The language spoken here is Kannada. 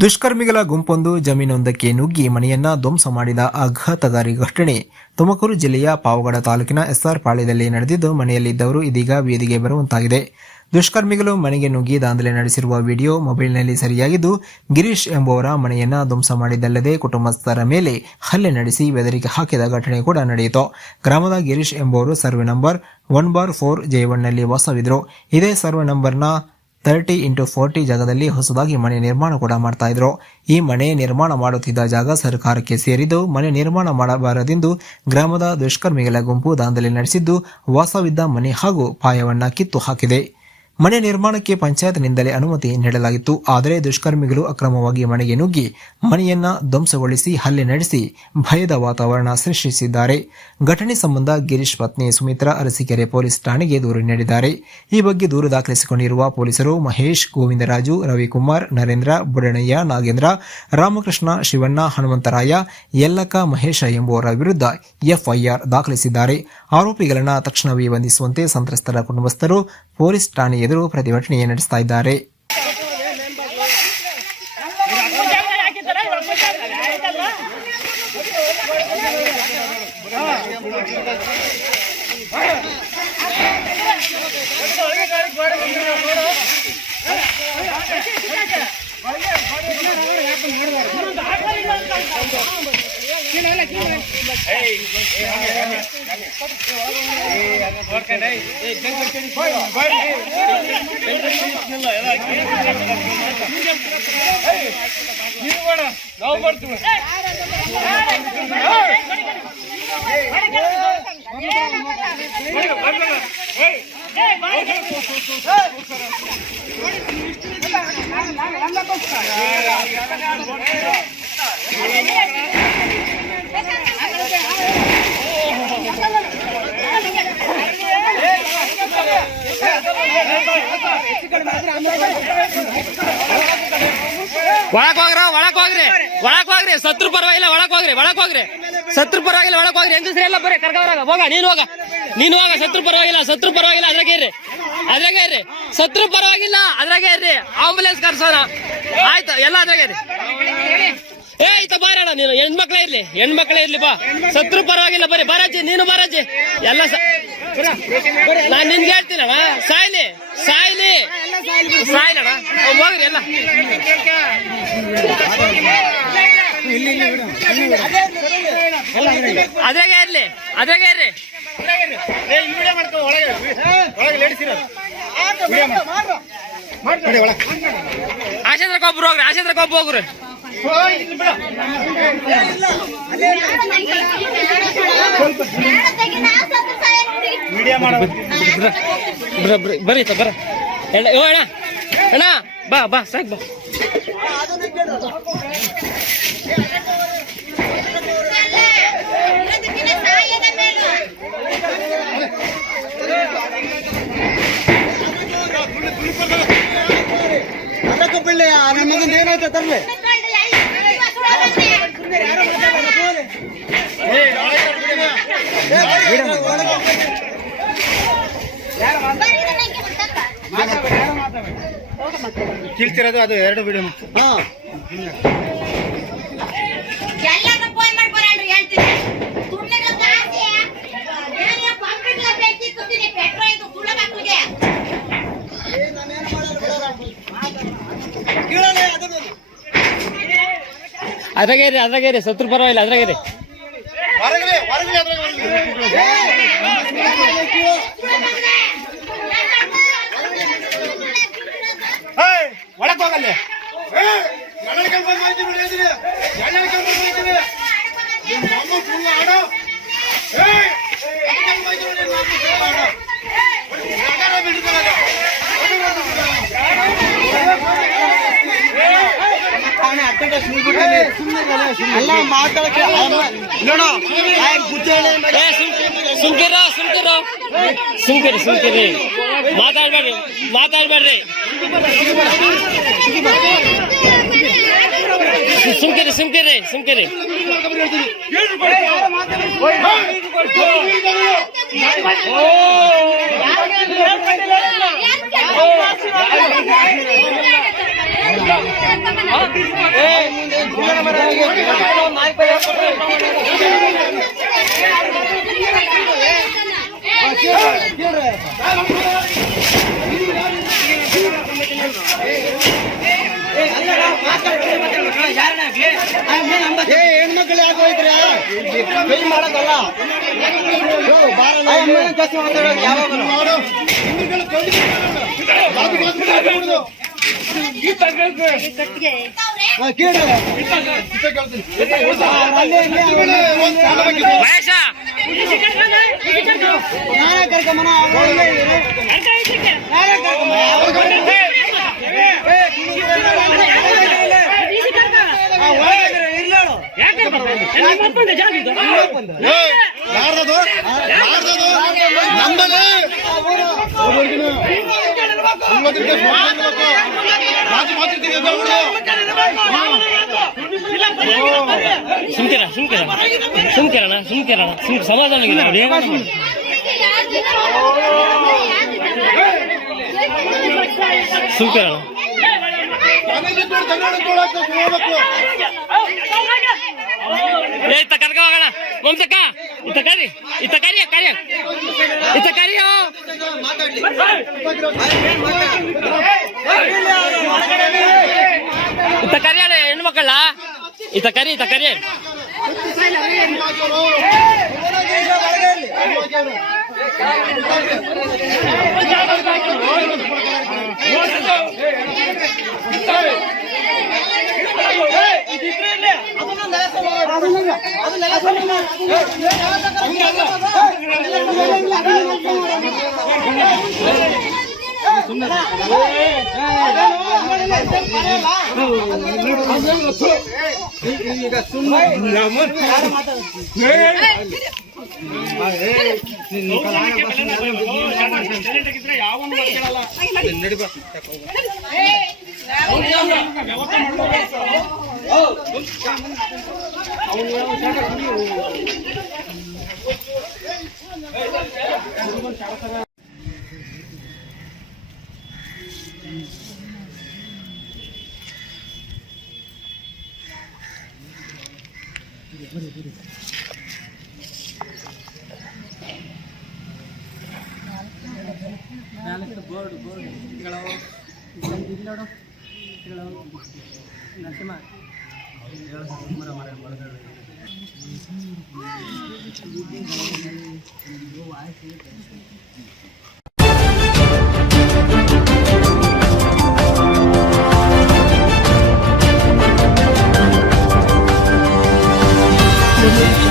ದುಷ್ಕರ್ಮಿಗಳ ಗುಂಪೊಂದು ಜಮೀನೊಂದಕ್ಕೆ ನುಗ್ಗಿ ಮನೆಯನ್ನ ಧ್ವಂಸ ಮಾಡಿದ ಆಘಾತಕಾರಿ ಘಟನೆ ತುಮಕೂರು ಜಿಲ್ಲೆಯ ಪಾವಗಡ ತಾಲೂಕಿನ ಎಸ್ಆರ್ ಪಾಳ್ಯದಲ್ಲಿ ನಡೆದಿದ್ದು, ಮನೆಯಲ್ಲಿದ್ದವರು ಇದೀಗ ಬೀದಿಗೆ ಬರುವಂತಾಗಿದೆ. ದುಷ್ಕರ್ಮಿಗಳು ಮನೆಗೆ ನುಗ್ಗಿ ದಾಂಧಲೆ ನಡೆಸಿರುವ ವಿಡಿಯೋ ಮೊಬೈಲ್ನಲ್ಲಿ ಸರಿಯಾಗಿದ್ದು, ಗಿರೀಶ್ ಎಂಬುವರ ಮನೆಯನ್ನ ಧ್ವಂಸ ಮಾಡಿದ್ದಲ್ಲದೆ ಕುಟುಂಬಸ್ಥರ ಮೇಲೆ ಹಲ್ಲೆ ನಡೆಸಿ ಬೆದರಿಕೆ ಹಾಕಿದ ಘಟನೆ ಕೂಡ ನಡೆಯಿತು. ಗ್ರಾಮದ ಗಿರೀಶ್ ಎಂಬುವರು ಸರ್ವೆ ನಂಬರ್ 1/4 J1ನಲ್ಲಿ ವಾಸವಿದ್ರು. ಇದೇ ಸರ್ವೆ ನಂಬರ್ನ 30x40 ಜಾಗದಲ್ಲಿ ಹೊಸದಾಗಿ ಮನೆ ನಿರ್ಮಾಣ ಕೂಡ ಮಾಡ್ತಾ ಇದ್ರು. ಈ ಮನೆ ನಿರ್ಮಾಣ ಮಾಡುತ್ತಿದ್ದ ಜಾಗ ಸರ್ಕಾರಕ್ಕೆ ಸೇರಿದ್ದು, ಮನೆ ನಿರ್ಮಾಣ ಮಾಡಬಾರದೆಂದು ಗ್ರಾಮದ ದುಷ್ಕರ್ಮಿಗಳ ಗುಂಪು ದಾಂಧಲೆ ನಡೆಸಿದ್ದು, ವಾಸವಿದ್ದ ಮನೆ ಹಾಗೂ ಪಾಯವನ್ನ ಕಿತ್ತು ಹಾಕಿದೆ. ಮನೆ ನಿರ್ಮಾಣಕ್ಕೆ ಪಂಚಾಯತ್ನಿಂದಲೇ ಅನುಮತಿ ನೀಡಲಾಗಿತ್ತು. ಆದರೆ ದುಷ್ಕರ್ಮಿಗಳು ಅಕ್ರಮವಾಗಿ ಮನೆಗೆ ನುಗ್ಗಿ ಮನೆಯನ್ನ ಧ್ವಂಸಗೊಳಿಸಿ ಹಲ್ಲೆ ನಡೆಸಿ ಭಯದ ವಾತಾವರಣ ಸೃಷ್ಟಿಸಿದ್ದಾರೆ. ಘಟನೆ ಸಂಬಂಧ ಗಿರೀಶ್ ಪತ್ನಿ ಸುಮಿತ್ರಾ ಅರಸೀಕೆರೆ ಪೊಲೀಸ್ ಠಾಣೆಗೆ ದೂರು ನೀಡಿದ್ದಾರೆ. ಈ ಬಗ್ಗೆ ದೂರು ದಾಖಲಿಸಿಕೊಂಡಿರುವ ಪೊಲೀಸರು ಮಹೇಶ್, ಗೋವಿಂದರಾಜು, ರವಿಕುಮಾರ್, ನರೇಂದ್ರ, ಬುಡಣಯ್ಯ, ನಾಗೇಂದ್ರ, ರಾಮಕೃಷ್ಣ, ಶಿವಣ್ಣ, ಹನುಮಂತರಾಯ, ಯಲ್ಲಕ್ಕ, ಮಹೇಶ ಎಂಬುವರ ವಿರುದ್ಧ ಎಫ್ಐಆರ್ ದಾಖಲಿಸಿದ್ದಾರೆ. ಆರೋಪಿಗಳನ್ನು ತಕ್ಷಣವೇ ಬಂಧಿಸುವಂತೆ ಸಂತ್ರಸ್ತರ ಕುಟುಂಬಸ್ಥರು ಪೊಲೀಸ್ ಠಾಣೆ ಎದುರು ಪ್ರತಿಭಟನೆ ನಡೆಸ್ತಾ ಇದ್ದಾರೆ. ಒಳಕ್ ಹೋಗ್ರಿ ಸತ್ರು ಪರವಾಗಿಲ್ಲ, ಒಳಕ್ ಹೋಗ್ರಿ ಸತ್ರು ಪರವಾಗಿಲ್ಲ, ಒಳಕ್ ಹೋಗ್ರಿ. ಹೆಂಗಸ್ರೆ ಎಲ್ಲ ಬರೀ ಕರ್ಕವರಾಗ ಹೋಗ, ನೀನು ಹೋಗ ಸತ್ರು ಪರವಾಗಿಲ್ಲ, ಅದ್ರಾಗೆ ಇರ್ರಿ, ಸತ್ರು ಪರವಾಗಿಲ್ಲ, ಅದ್ರಾಗೆ ಇರ್ರಿ. ಆಂಬುಲೆನ್ಸ್ ಕರ್ಸೋಣ ಆಯ್ತು, ಎಲ್ಲ ಅದ್ರಾಗೆ ಇರ್ರಿ. ಆಯ್ತಾ ಬಾರಣ, ನೀನು ಹೆಣ್ಮಕ್ಳೇ ಇರ್ಲಿ ಬಾ, ಸತ್ರು ಪರವಾಗಿಲ್ಲ, ಬರೀ ಬರಾಜಿ, ನೀನು ಬರಾಜಿ ಎಲ್ಲ. ನಾನ್ ನಿನ್ಗೆ ಹೇಳ್ತೀನಣ್ಣ, ಸಾಯ್ಲಿ ಅಣ್ಣ, ಹೋಗ್ರಿ ಎಲ್ಲ. ಅದ್ರಾಗೆ ಇರ್ಲಿ. ಆಶೇಂದ್ರಕ್ಕೆ ಒಬ್ರು ಹೋಗ್ರಿ. ಬರೀ ಅಣ್ಣ ಬಾ ಸಾಕ್ ಬಾ. ನಮ್ಮದೊಂದು ಏನಾಯ್ತು ತರ್ಲೆ ಕೀಳ್ತಿರೋದು ಅದು 2 ವಿಡಿಯೋ. ಅದ್ರಾಗೆ ಇರಿ, ಸತ್ರು ಪರವಾಗಿಲ್ಲ, ಅದ್ರಾಗೆ ಇರಿ. ಒಳಕ್ ಹೋಗಲ್ಲೇ ಎಲ್ಲ ಮಾತಾಡಕ್ಕೆ ಸುಮ್ಕಿರಿ ಮಾತಾಡ್ಬೇಡ್ರಿ. ಸುಮ್ಕಿರಿ ಹೆಣ್ಮಕ್ಳು ಯಾಕೆ ಹೋಯ್ತೀರಾ ಕೈ ಮಾಡೋದಲ್ಲ ಜಾಸ್ತಿ ಮಾತಾಡೋದು ಯಾವಾಗ ಮಹೇಶ ಯಾರ್ದದು ನಮ್ಮಲ್ಲಿ ಸುಮ್ಕಿರಣ ಸಮಾಧಾನ ಸುಮ್ಕಿರಣ ಇತ್ತ ಕರ್ಕ ಹೋಗೋಣ ವಂಶಕ್ಕ ಇತ್ತ ಕರಿ ಇತ್ತ ಕರಿಯಾಡ ಹೆಣ್ಮಕ್ಕಳ ಇತ್ತ ಕರಿ Thank you.